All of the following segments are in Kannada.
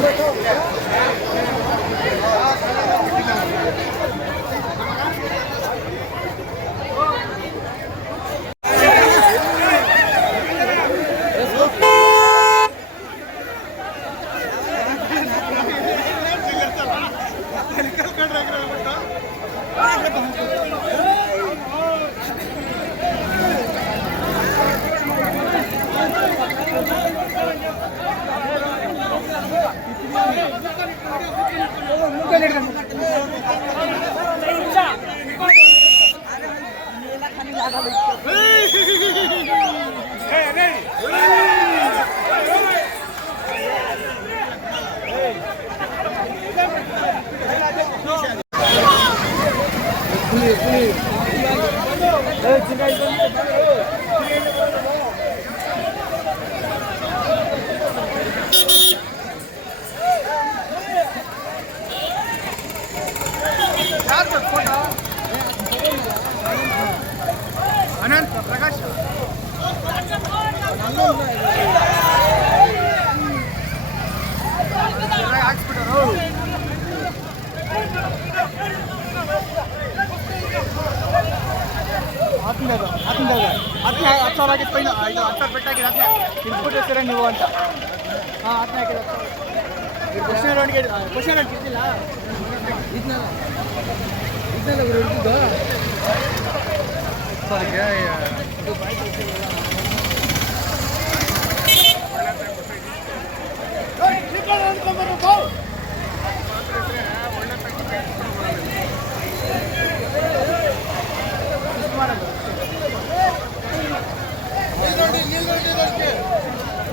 Go, go, go. Hey, hey, hey. ಹತ್ತಿಂದಾಗ ಹತ್ತಿಂದಾಗ ಹತ್ತನೇ ಹತ್ತು ಸಾವಿರ ಆಗಿತ್ತು ಪೈನ ಇದು ಹತ್ತು ಸಾವಿರ ಬೆಟ್ಟ ಹಾಕಿದ ಹತ್ತನೇ ಇಟ್ಬಿಟ್ಟು ಸರ ನೀವು ಅಂತ ಹಾಂ ಹತ್ತನೇ ಹಾಕಿದ ಕ್ವಶನ್ ರೌಂಡ್ಗೆ ಕ್ವಶನ್ ರೌಂಡ್ ಇದ್ದಿಲ್ಲ ಇದನ್ನೆಲ್ಲ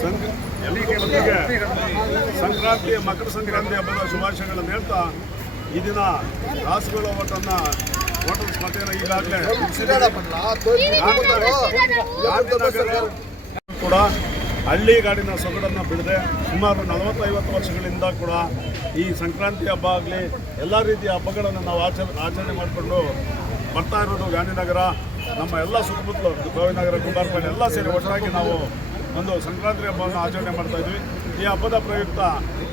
ಸಂಕ್ ಎಲ್ಲಿಗೆ ಮೊದಲಿಗೆ ಸಂಕ್ರಾಂತಿ, ಮಕರ ಸಂಕ್ರಾಂತಿ ಹಬ್ಬದ ಶುಭಾಶಯಗಳನ್ನು ಹೇಳ್ತಾ ಈ ದಿನ ರಾಸುಗಳ ಓಟನ್ನ ಓಟದ ಸ್ಪರ್ಧೆಯನ್ನು ಈಗಾಗಲೇ ಕೂಡ ಹಳ್ಳಿ ಗಾಡಿನ ಸೊಗಡನ್ನು ಬಿಡದೆ ಸುಮಾರು ನಲವತ್ತೈವತ್ತು ವರ್ಷಗಳಿಂದ ಕೂಡ ಈ ಸಂಕ್ರಾಂತಿ ಹಬ್ಬ ಆಗಲಿ, ಎಲ್ಲ ರೀತಿಯ ಹಬ್ಬಗಳನ್ನು ನಾವು ಆಚರ, ಆಚರಣೆ ಮಾಡಿಕೊಂಡು ಬರ್ತಾ ಇರೋದು ಗಾಂಧಿನಗರ. ನಮ್ಮ ಎಲ್ಲ ಸುತ್ತಮುತ್ತಲು ಗೋವಿನಗರ ಕುಂಬಾರಪೇಟೆ ಎಲ್ಲ ಸೇರಿ ಒಟ್ಟಾಗಿ ನಾವು ಒಂದು ಸಂಕ್ರಾಂತಿ ಹಬ್ಬವನ್ನು ಆಚರಣೆ ಮಾಡ್ತಾ ಇದ್ವಿ. ಈ ಹಬ್ಬದ ಪ್ರಯುಕ್ತ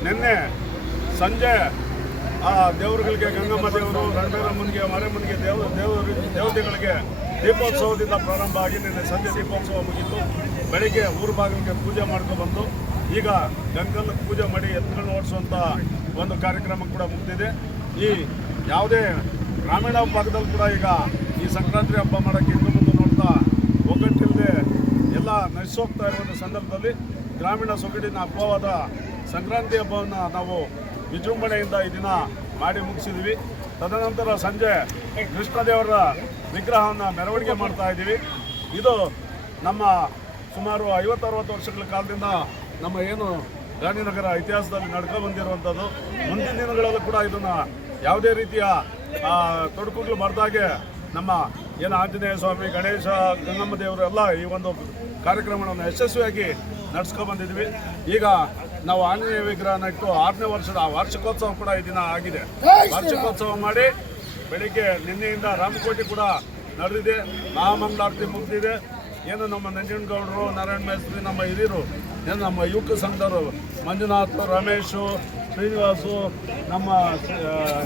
ನಿನ್ನೆ ಸಂಜೆ, ಆ ದೇವರುಗಳಿಗೆ ಗಂಗಮ್ಮ ದೇವರು ರಣಬೇರಮ್ಮನಿಗೆ ಮಾರಮ್ಮನಿಗೆ ದೇವ ದೇವರು ದೇವತೆಗಳಿಗೆ ದೀಪೋತ್ಸವದಿಂದ ಪ್ರಾರಂಭ ಆಗಿ ನಿನ್ನೆ ಸಂಜೆ ದೀಪೋತ್ಸವ ಮುಗಿತು. ಬೆಳಿಗ್ಗೆ ಊರು ಭಾಗಕ್ಕೆ ಪೂಜೆ ಮಾಡ್ಕೊಂಡು ಬಂದು ಈಗ ಗಂಗಲ್ ಪೂಜೆ ಮಾಡಿ ಎತ್ತುಗಳನ್ನು ಓಡಿಸುವಂಥ ಒಂದು ಕಾರ್ಯಕ್ರಮ ಕೂಡ ಮುಗಿದಿದೆ. ಈ ಯಾವುದೇ ಗ್ರಾಮೀಣ ಭಾಗದಲ್ಲಿ ಕೂಡ ಈಗ ಈ ಸಂಕ್ರಾಂತಿ ಹಬ್ಬ ಮಾಡೋಕ್ಕೆ ಇನ್ನು ಮುಂದೆ ನೋಡ್ತಾ ಒಗ್ಗಟ್ಟಿಲ್ಲದೆ ಎಲ್ಲ ನಶಿಸೋಗ್ತಾ ಇರುವಂಥ ಸಂದರ್ಭದಲ್ಲಿ ಗ್ರಾಮೀಣ ಸೊಗಡಿನ ಹಬ್ಬವಾದ ಸಂಕ್ರಾಂತಿ ಹಬ್ಬವನ್ನು ನಾವು ವಿಜೃಂಭಣೆಯಿಂದ ಈ ದಿನ ಮಾಡಿ ಮುಗಿಸಿದ್ವಿ ತದನಂತರ ಸಂಜೆ ಕೃಷ್ಣದೇವರ ವಿಗ್ರಹವನ್ನು ಮೆರವಣಿಗೆ ಮಾಡ್ತಾ ಇದ್ದೀವಿ. ಇದು ನಮ್ಮ ಸುಮಾರು ಐವತ್ತು ಅರವತ್ತು ವರ್ಷಗಳ ಕಾಲದಿಂದ ನಮ್ಮ ಏನು ಗಾಂಧಿನಗರ ಇತಿಹಾಸದಲ್ಲಿ ನಡ್ಕೊಂಡು ಬಂದಿರುವಂಥದ್ದು. ಮುಂದಿನ ದಿನಗಳಲ್ಲೂ ಕೂಡ ಇದನ್ನು ಯಾವುದೇ ರೀತಿಯ ತೊಡಕುಗಳು ಬರ್ದಾಗೆ ನಮ್ಮ ಏನು ಆಂಜನೇಯ ಸ್ವಾಮಿ, ಗಣೇಶ, ಗಂಗಮ್ಮ ದೇವರು ಎಲ್ಲ ಈ ಒಂದು ಕಾರ್ಯಕ್ರಮವನ್ನು ಯಶಸ್ವಿಯಾಗಿ ನಡೆಸ್ಕೊಬಂದಿದ್ವಿ ಬಂದಿದ್ವಿ. ಈಗ ನಾವು ಆಂಜನೇಯ ವಿಗ್ರಹನ ಇಟ್ಟು ಆರನೇ ವರ್ಷದ ವಾರ್ಷಿಕೋತ್ಸವ ಕೂಡ ಈ ದಿನ ಆಗಿದೆ. ವಾರ್ಷಿಕೋತ್ಸವ ಮಾಡಿ ಬೆಳಿಗ್ಗೆ ನಿನ್ನೆಯಿಂದ ರಾಮಕೋಟೆ ಕೂಡ ನಡೆದಿದೆ. ಮಹಾಮಂಗಳಾರತಿ ಮುಗಿದಿದೆ. ಏನು ನಮ್ಮ ನಂಜನಗೌಡರು, ನಾರಾಯಣ ಮೇಸ್ತ್ರಿ, ನಮ್ಮ ಹಿರಿಯರು, ಏನು ನಮ್ಮ ಯುವಕ ಸಂಘದವರು, ಮಂಜುನಾಥ್, ರಮೇಶು ಶ್ರೀನಿವಾಸು, ನಮ್ಮ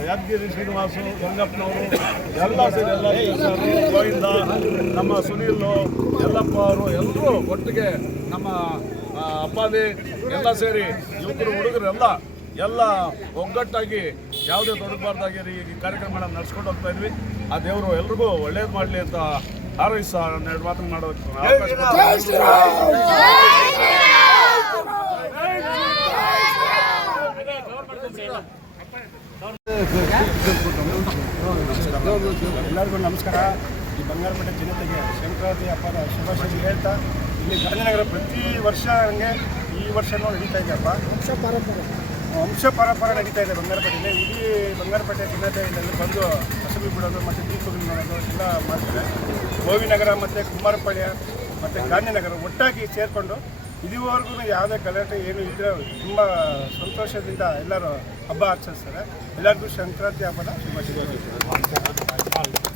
ಯಾದಗಿರಿ ಶ್ರೀನಿವಾಸು, ಗಂಗಪ್ಪನವರು, ಎಲ್ಲ ಸೇರಿ ಎಲ್ಲ ಗೋವಿಂದ, ನಮ್ಮ ಸುನೀಲ್, ಯಲ್ಲಪ್ಪ ಅವರು ಎಲ್ಲರೂ ಒಟ್ಟಿಗೆ ನಮ್ಮ ಅಪ್ಪಾದಿ ಎಲ್ಲ ಸೇರಿ ಯುವಕರು, ಹುಡುಗರು ಎಲ್ಲ ಒಗ್ಗಟ್ಟಾಗಿ ಯಾವುದೇ ತೊಡಗಬಾರ್ದಾಗಿ ಈ ಕಾರ್ಯಕ್ರಮಗಳನ್ನು ನಡೆಸ್ಕೊಂಡು ಹೋಗ್ತಾ ಇದ್ವಿ. ಆ ದೇವರು ಎಲ್ರಿಗೂ ಒಳ್ಳೇದು ಮಾಡಲಿ ಅಂತ ಹಾರೈಸ ಎರಡು ಮಾತನ್ನು ಮಾಡೋದಕ್ಕೆ ಎಲ್ಲರಿಗೂ ನಮಸ್ಕಾರ. ಈ ಬಂಗಾರಪೇಟೆ ಜನತೆಗೆ ಸಂಕ್ರಾಂತಿ ಹಬ್ಬದ ಶುಭಾಶಯ ಹೇಳ್ತಾ ಇಲ್ಲಿ ಗಾಂಧಿನಗರ ಪ್ರತಿ ವರ್ಷ ಹಂಗೆ ಈ ವರ್ಷನೂ ನಡೀತಾ ಇದೆ ಹಬ್ಬ. ವಂಶ ಪರಂಪರೆ. ನಡೀತಾ ಇದೆ ಬಂಗಾರಪೇಟೆಯಲ್ಲಿ ಇಡೀ ಬಂಗಾರಪೇಟೆ ದಿನದಲ್ಲಿ ಬಂದು ಹಸುಬಿ ಬಿಡೋದು ಮತ್ತು ದೀಪಗಳು ನೋಡೋದು ಎಲ್ಲ ಮಾಡ್ತಾರೆ. ಗೋವಿನಗರ ಮತ್ತು ಕುಮಾರಪಾಳ್ಯ ಮತ್ತು ಗಾಂಧಿನಗರ ಒಟ್ಟಾಗಿ ಸೇರಿಕೊಂಡು ಇದುವರೆಗೂ ಯಾವುದೇ ಗಲಾಟೆ ಏನು ಇದ್ರೆ ತುಂಬ ಸಂತೋಷದಿಂದ ಎಲ್ಲರೂ ಹಬ್ಬ ಆಚರಿಸ್ತಾರೆ. ಎಲ್ಲರಿಗೂ ಸಂಕ್ರಾಂತಿ ಹಬ್ಬದ Bye.